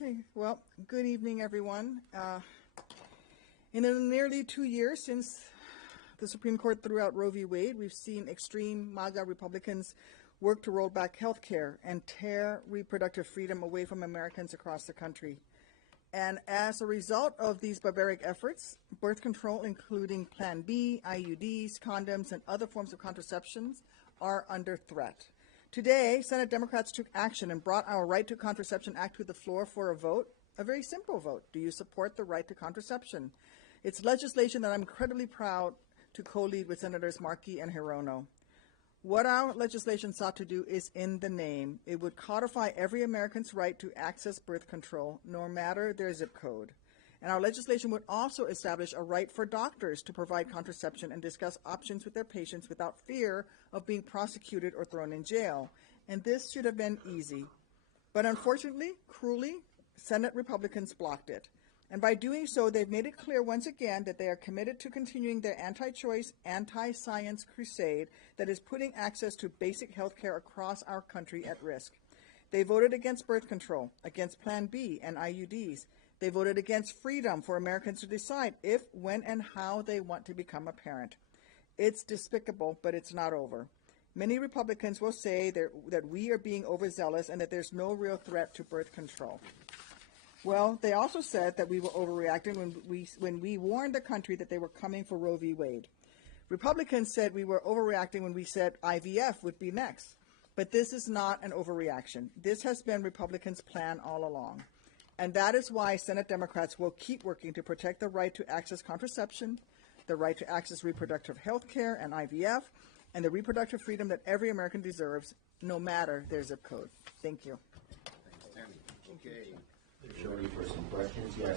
Okay, well, good evening, everyone. In the nearly 2 years since the Supreme Court threw out Roe v. Wade, we've seen extreme MAGA Republicans work to roll back health care and tear reproductive freedom away from Americans across the country. And as a result of these barbaric efforts, birth control, including Plan B, IUDs, condoms, and other forms of contraceptions, are under threat. Today, Senate Democrats took action and brought our Right to Contraception Act to the floor for a vote, a very simple vote. Do you support the right to contraception? It's legislation that I'm incredibly proud to co-lead with Senators Markey and Hirono. What our legislation sought to do is in the name. It would codify every American's right to access birth control, no matter their zip code. And our legislation would also establish a right for doctors to provide contraception and discuss options with their patients without fear of being prosecuted or thrown in jail. And this should have been easy. But unfortunately, cruelly, Senate Republicans blocked it. And by doing so, they've made it clear once again that they are committed to continuing their anti-choice, anti-science crusade that is putting access to basic health care across our country at risk. They voted against birth control, against Plan B and IUDs. They voted against freedom for Americans to decide if, when, and how they want to become a parent. It's despicable, but it's not over. Many Republicans will say that we are being overzealous and that there's no real threat to birth control. Well, they also said that we were overreacting when we warned the country that they were coming for Roe v. Wade. Republicans said we were overreacting when we said IVF would be next. But this is not an overreaction. This has been Republicans' plan all along. And that is why Senate Democrats will keep working to protect the right to access contraception, the right to access reproductive health care and IVF, and the reproductive freedom that every American deserves, no matter their zip code. Thank you. Thanks, Tammy. Okay. Shorty for some questions. Yes.